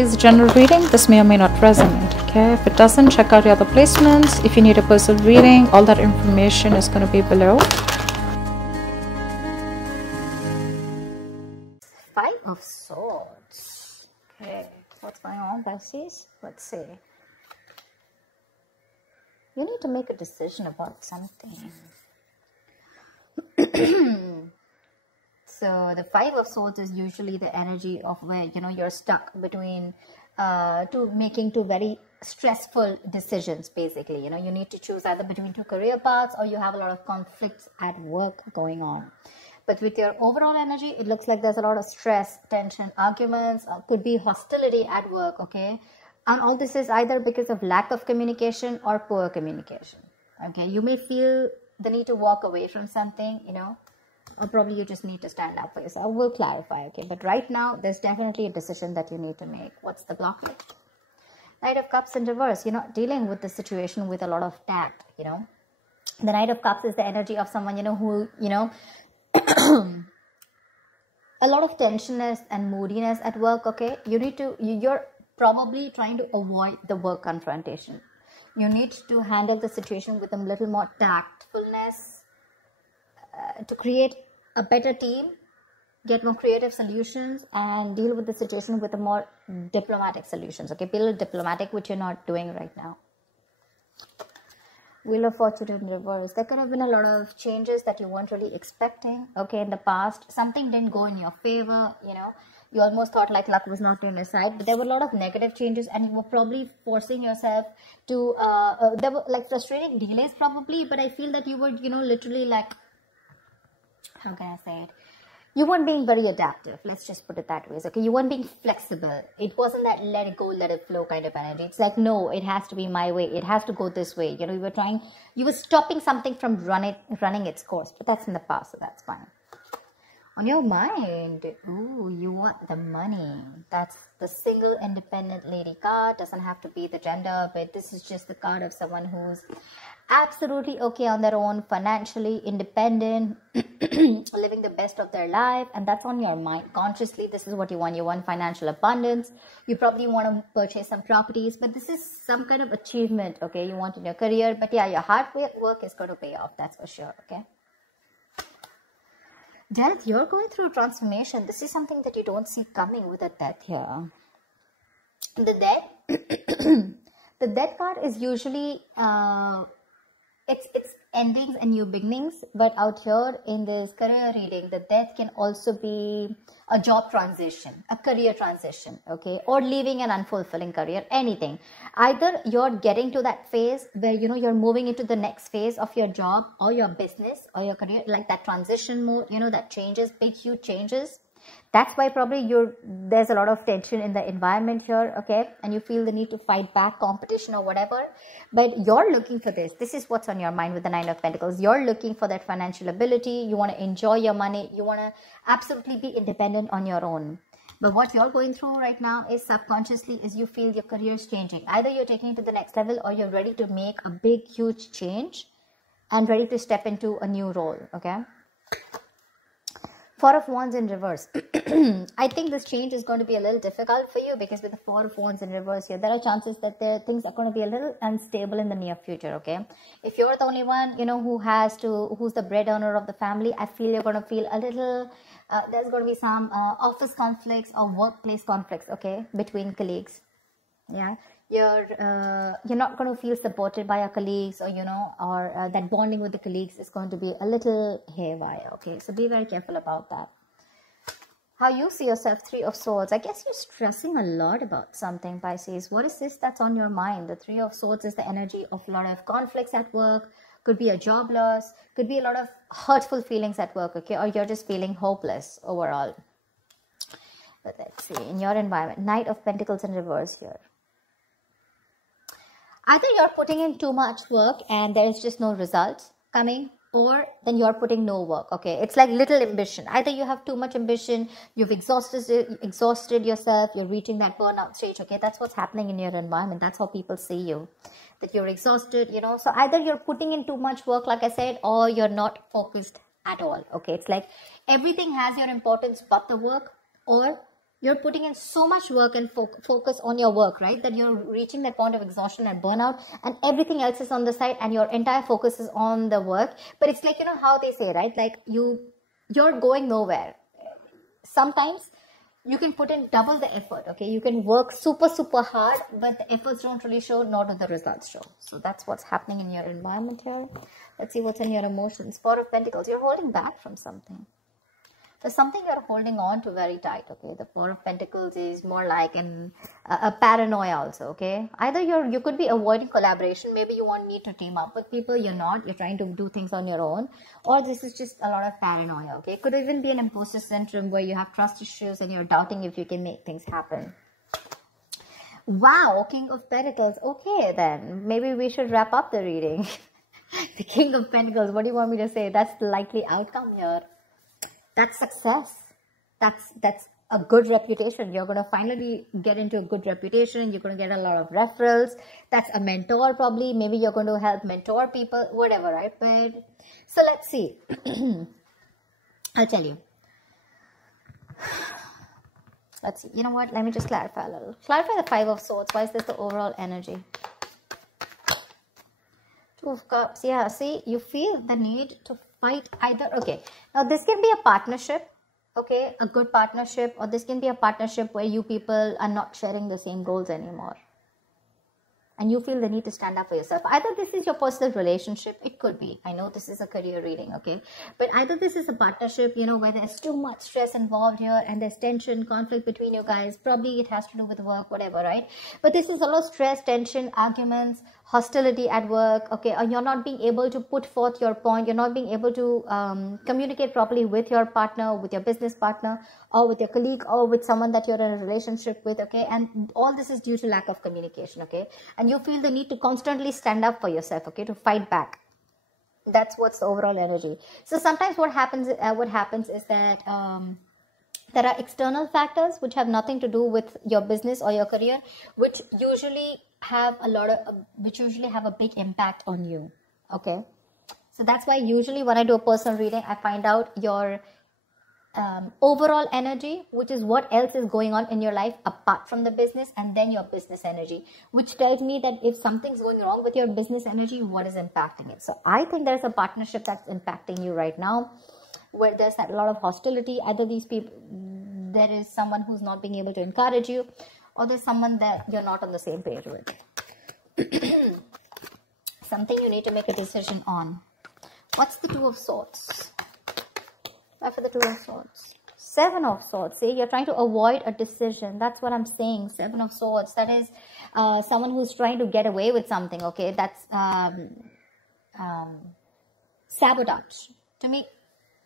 is general reading. This may or may not resonate. Okay, if it doesn't, check out your other placements. If you need a personal reading, all that information is going to be below. Five of Swords. Okay, what's going on, Pisces? Let's see. You need to make a decision about something. So the Five of Swords is usually the energy of where, you know, you're stuck between making two very stressful decisions, basically. You know, you need to choose either between two career paths, or you have a lot of conflicts at work going on. But with your overall energy, it looks like there's a lot of stress, tension, arguments, could be hostility at work, okay? And all this is either because of lack of communication or poor communication, okay? You may feel the need to walk away from something, you know, or probably you just need to stand up for yourself. We'll clarify, okay? But right now, there's definitely a decision that you need to make. What's the blockage? Knight of Cups in reverse. You're not dealing with the situation with a lot of tact, you know. The Knight of Cups is the energy of someone, you know, who, you know, a lot of tensionness and moodiness at work, okay? You're probably trying to avoid the work confrontation. You need to handle the situation with a little more tactfulness to create a better team, get more creative solutions, and deal with the situation with a more diplomatic solutions, okay? Be a little diplomatic, which you're not doing right now. Wheel of Fortune in reverse. There could have been a lot of changes that you weren't really expecting, okay, in the past. Something didn't go in your favor, you know. You almost thought like luck was not on your side, but there were a lot of negative changes, and you were probably forcing yourself to, there were like frustrating delays probably, but I feel that you were, you know, literally like, how can I say it? You weren't being very adaptive. Let's just put it that way. Okay, you weren't being flexible. It wasn't that let it go, let it flow kind of energy. It's like, no, it has to be my way. It has to go this way. You know, you were stopping something from running its course, but that's in the past, so that's fine. On your mind, ooh, you want the money. That's the single independent lady card. Doesn't have to be the gender, but this is just the card of someone who's absolutely okay on their own, financially independent, living the best of their life, and that's on your mind. Consciously, this is what you want. You want financial abundance. You probably want to purchase some properties, but this is some kind of achievement, okay, you want in your career. But yeah, your hard work is going to pay off, that's for sure, okay? Death, you're going through a transformation. This is something that you don't see coming with a death here. The death, the death card is usually, it's endings and new beginnings, but out here in this career reading, the death can also be a job transition, a career transition, okay, or leaving an unfulfilling career, anything. Either you're getting to that phase where, you know, you're moving into the next phase of your job or your business or your career, like that transition mode, you know, that changes, big, huge changes. That's why probably there's a lot of tension in the environment here, okay? And you feel the need to fight back competition or whatever. But you're looking for this. This is what's on your mind with the Nine of Pentacles. You're looking for that financial ability. You want to enjoy your money. You want to absolutely be independent on your own. But what you're going through right now is subconsciously is you feel your career is changing. Either you're taking it to the next level or you're ready to make a big, huge change and ready to step into a new role, okay? Four of Wands in reverse. I think this change is going to be a little difficult for you because with the Four of Wands in reverse here, there are chances that things are going to be a little unstable in the near future, okay? If you're the only one, you know, who's the breadwinner of the family, I feel you're going to feel a little, there's going to be some office conflicts or workplace conflicts, okay, between colleagues, yeah? You're not going to feel supported by your colleagues, or you know, or that bonding with the colleagues is going to be a little haywire, okay? So be very careful about that. How you see yourself, Three of Swords. I guess you're stressing a lot about something, Pisces. What is this that's on your mind? The Three of Swords is the energy of a lot of conflicts at work. Could be a job loss, could be a lot of hurtful feelings at work, okay? Or you're just feeling hopeless overall. But let's see, in your environment, Knight of Pentacles in reverse here. Either you're putting in too much work and there is just no results coming, or then you're putting no work, okay? It's like little ambition. Either you have too much ambition, you've exhausted yourself, you're reaching that burnout stage, okay? That's what's happening in your environment. That's how people see you, that you're exhausted, you know? So either you're putting in too much work, like I said, or you're not focused at all, okay? It's like everything has your importance but the work, or You're putting in so much work and focus on your work, right? That you're reaching that point of exhaustion and burnout, and everything else is on the side, and your entire focus is on the work. But it's like, you know how they say, right? Like you're going nowhere. Sometimes you can put in double the effort, okay? You can work super, super hard, but the efforts don't really show, nor do the results show. So that's what's happening in your environment here. Let's see what's in your emotions. Four of Pentacles. You're holding back from something. There's something you're holding on to very tight, okay? The Four of Pentacles is more like a paranoia also, okay? Either you could be avoiding collaboration. Maybe you want me to team up with people. You're not. You're trying to do things on your own. Or this is just a lot of paranoia, okay? It could even be an imposter syndrome where you have trust issues and you're doubting if you can make things happen. Wow, King of Pentacles. Okay, then. Maybe we should wrap up the reading. The King of Pentacles. What do you want me to say? That's the likely outcome here. That's success. That's a good reputation. You're going to finally get into a good reputation. You're going to get a lot of referrals. That's a mentor probably. Maybe you're going to help mentor people, whatever, right? But so let's see. I'll tell you. Let's see. You know what? Let me just clarify a little. Clarify the Five of Swords. Why is this the overall energy? Two of Cups. Yeah, see, you feel the need to fight either. Okay, now this can be a partnership, okay, a good partnership, or this can be a partnership where you people are not sharing the same goals anymore. And you feel the need to stand up for yourself. Either this is your personal relationship, it could be. I know this is a career reading, okay? But either this is a partnership, you know, where there's too much stress involved here and there's tension, conflict between you guys. Probably it has to do with work, whatever, right? But this is a lot of stress, tension, arguments, hostility at work, okay? Or you're not being able to put forth your point. You're not being able to communicate properly with your partner, with your business partner, or with your colleague, or with someone that you're in a relationship with, okay? And all this is due to lack of communication, okay? And you feel the need to constantly stand up for yourself, okay? To fight back. That's what's the overall energy. So sometimes what happens is that there are external factors which have nothing to do with your business or your career, which usually have a big impact on you, okay? So that's why usually when I do a personal reading, I find out your overall energy, which is what else is going on in your life apart from the business, and then your business energy, which tells me that if something's going wrong with your business energy, what is impacting it. So I think there's a partnership that's impacting you right now, where there's a lot of hostility. Either these people, there is someone who's not being able to encourage you, or there's someone that you're not on the same page with. Something you need to make a decision on. What's the Two of Swords? Why for the Two of Swords? Seven of Swords. See, you're trying to avoid a decision. That's what I'm saying. Seven of Swords. That is someone who's trying to get away with something, okay? That's sabotage. To me,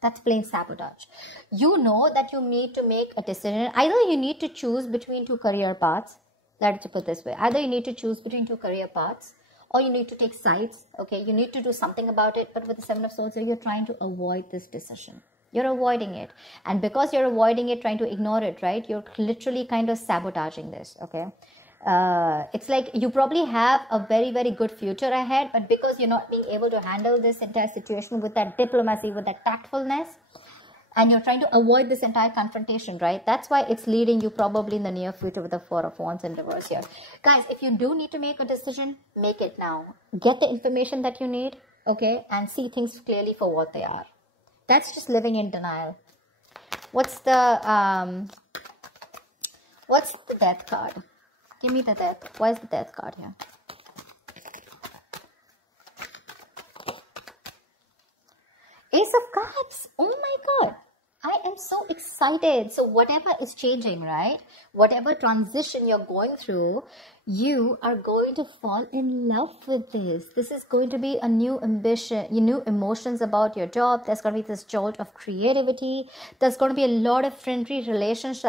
that's plain sabotage. You know that you need to make a decision. Either you need to choose between two career paths. Let's put it this way. Either you need to choose between two career paths, or you need to take sides, okay? You need to do something about it. But with the Seven of Swords, you're trying to avoid this decision. You're avoiding it. And because you're avoiding it, trying to ignore it, right? You're literally kind of sabotaging this, okay? It's like you probably have a very, very good future ahead, but because you're not being able to handle this entire situation with that diplomacy, with that tactfulness, and you're trying to avoid this entire confrontation, right? That's why it's leading you probably in the near future with the Four of Wands in reverse here. Guys, if you do need to make a decision, make it now. Get the information that you need, okay? And see things clearly for what they are. That's just living in denial. What's the Death card? Give me the Death. Why is the Death card here? Ace of Cups. Oh my God. I am so excited. So whatever is changing, right? Whatever transition you're going through, you are going to fall in love with this. This is going to be a new ambition, new emotions about your job. There's going to be this jolt of creativity. There's going to be a lot of friendly relations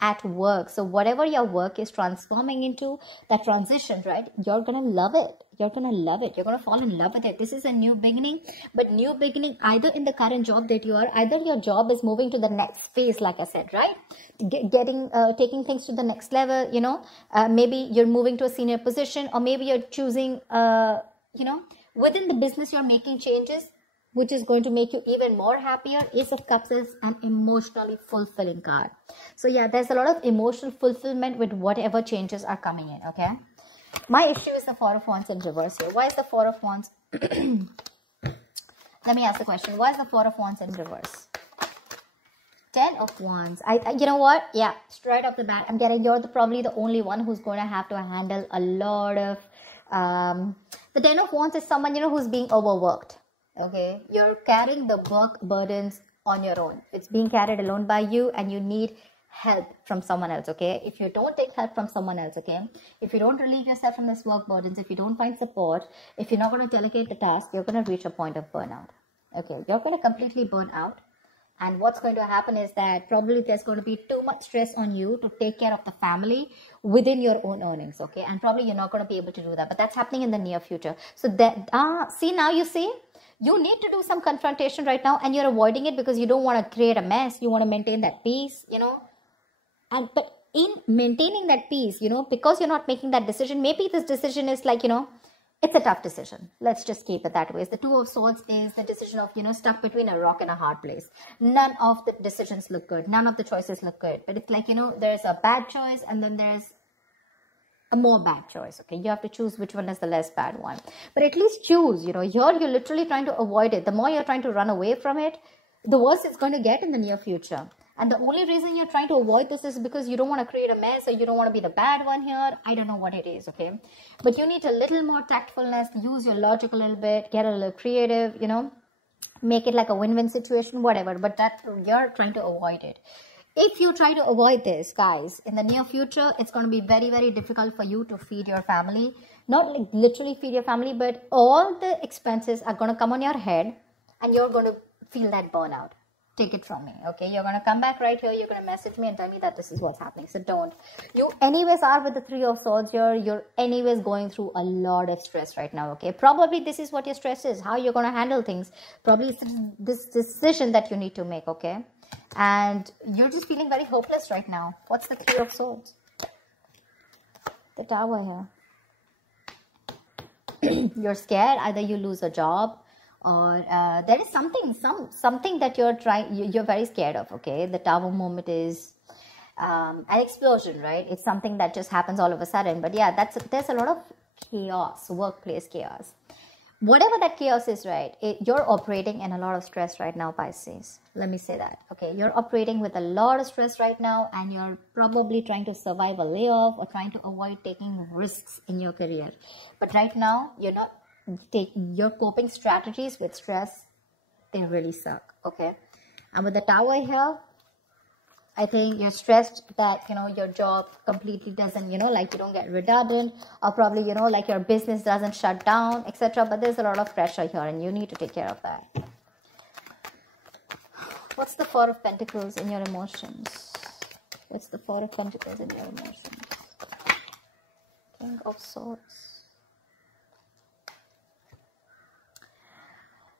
at work. So whatever your work is transforming into, that transition, right? You're going to love it. You're going to love it. You're going to fall in love with it. This is a new beginning, but new beginning either in the current job that you are, either your job is moving to the next phase, like I said, right? Taking things to the next level, you know, maybe you're moving to a senior position, or maybe you're choosing, you know, within the business, you're making changes. which is going to make you even more happier. Ace of Cups is an emotionally fulfilling card. So yeah, there's a lot of emotional fulfillment with whatever changes are coming in, okay? My issue is the Four of Wands in reverse here. Why is the Four of Wands? Let me ask the question. Why is the Four of Wands in reverse? 10 of Wands. You know what? Yeah, straight off the bat, I'm getting you're probably the only one who's going to have to handle a lot of... the 10 of Wands is someone, you know, who's being overworked. Okay, you're carrying the work burdens on your own. It's being carried alone by you, and you need help from someone else. Okay, if you don't take help from someone else, okay, if you don't relieve yourself from this work burdens, if you don't find support, if you're not going to delegate the task, you're going to reach a point of burnout. Okay, you're going to completely burn out. And what's going to happen is that probably there's going to be too much stress on you to take care of the family within your own earnings, okay? And probably you're not going to be able to do that. But that's happening in the near future. So that, see, now you see, you need to do some confrontation right now, and you're avoiding it because you don't want to create a mess. You want to maintain that peace, you know? But in maintaining that peace, you know, because you're not making that decision, maybe this decision is like, you know, it's a tough decision. Let's just keep it that way. The Two of Swords is the decision of, you know, stuck between a rock and a hard place. None of the decisions look good. None of the choices look good. But it's like, you know, there's a bad choice and then there's a more bad choice. Okay, you have to choose which one is the less bad one. But at least choose, you know, here you're literally trying to avoid it. The more you're trying to run away from it, the worse it's going to get in the near future. And the only reason you're trying to avoid this is because you don't want to create a mess, or you don't want to be the bad one here. I don't know what it is, okay? But you need a little more tactfulness, use your logic a little bit, get a little creative, you know, make it like a win-win situation, whatever. But that you're trying to avoid it. If you try to avoid this, guys, in the near future, it's going to be very, very difficult for you to feed your family. Not like literally feed your family, but all the expenses are going to come on your head, and you're going to feel that burnout. Take it from me, okay? You're going to come back right here. You're going to message me and tell me that this is what's happening. So don't. You anyways are with the Three of Swords here. You're anyways going through a lot of stress right now, okay? Probably this is what your stress is. How you're going to handle things. Probably it's this decision that you need to make, okay? And you're just feeling very hopeless right now. What's the Three of Swords? The Tower here. You're scared. Either you lose a job, or there is something that you're very scared of, okay? The Tower moment is an explosion, right? It's something that just happens all of a sudden. But yeah, there's a lot of chaos, workplace chaos. Whatever that chaos is, right? You're operating in a lot of stress right now, Pisces. Let me say that, okay? You're operating with a lot of stress right now, and you're probably trying to survive a layoff or trying to avoid taking risks in your career. But right now, you're not taking your coping strategies with stress. They really suck, okay? And with the Tower here, I think you're stressed that, you know, your job completely doesn't, you know, like you don't get redundant, or probably, you know, like your business doesn't shut down, etc. But there's a lot of pressure here, and you need to take care of that. What's the Four of Pentacles in your emotions? What's the Four of Pentacles in your emotions? King of Swords.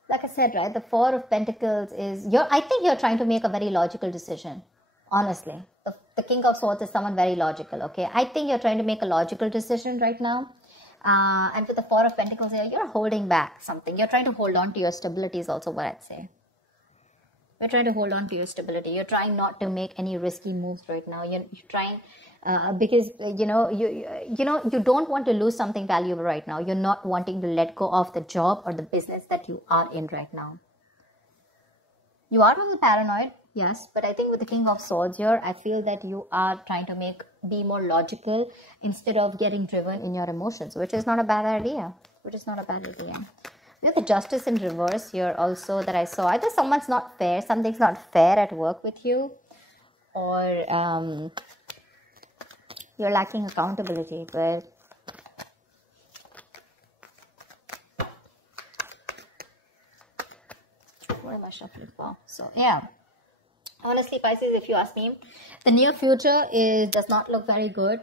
Like I said, right, the Four of Pentacles is, I think you're trying to make a very logical decision, honestly. The King of Swords is someone very logical, okay? I think you're trying to make a logical decision right now. And with the Four of Pentacles here, you're holding back something. You're trying to hold on to your stability is also what I'd say. You're trying to hold on to your stability. You're trying not to make any risky moves right now. You're trying... because you don't want to lose something valuable right now. You're not wanting to let go of the job or the business that you are in right now. You are a little paranoid, yes, but I think with the King of Swords here, I feel that you are trying to be more logical instead of getting driven in your emotions, which is not a bad idea. We have the Justice in reverse here also that I saw. Either someone's not fair, something's not fair at work with you, or you're lacking accountability. But what am I shuffling for? So yeah, honestly, Pisces, if you ask me, the near future does not look very good.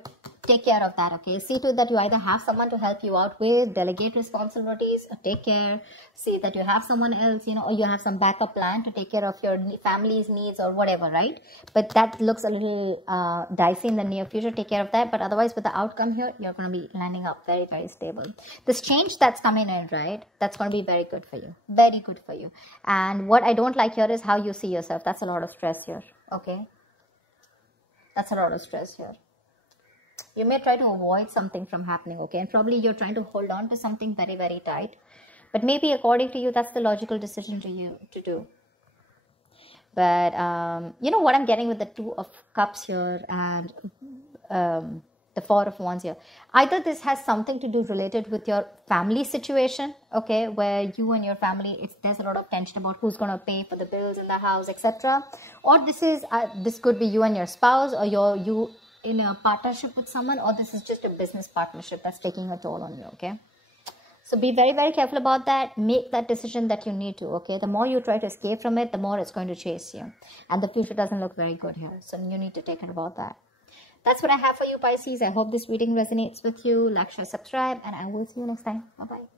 take care of that, okay? See to it that you either have someone to help you out with, delegate responsibilities, or take care. See that you have someone else, you know, or you have some backup plan to take care of your family's needs or whatever, right? But that looks a little dicey in the near future. Take care of that. But otherwise, with the outcome here, you're going to be landing up very, very stable. This change that's coming in, right? That's going to be very good for you. Very good for you. And what I don't like here is how you see yourself. That's a lot of stress here, okay? That's a lot of stress here. You may try to avoid something from happening, okay? And probably you're trying to hold on to something very, very tight. But maybe according to you, that's the logical decision to do. But, you know what I'm getting with the Two of Cups here and the Four of Wands here. Either this has something to do related with your family situation, okay? Where you and your family, there's a lot of tension about who's going to pay for the bills in the house, etc. Or this could be you and your spouse, or you in a partnership with someone, or this is just a business partnership that's taking a toll on you, okay? So be very, very careful about that. Make that decision that you need to, okay? The more you try to escape from it, the more it's going to chase you. And the future doesn't look very good here. So you need to take care about that. That's what I have for you, Pisces. I hope this reading resonates with you. Like, share, subscribe, and I will see you next time. Bye-bye.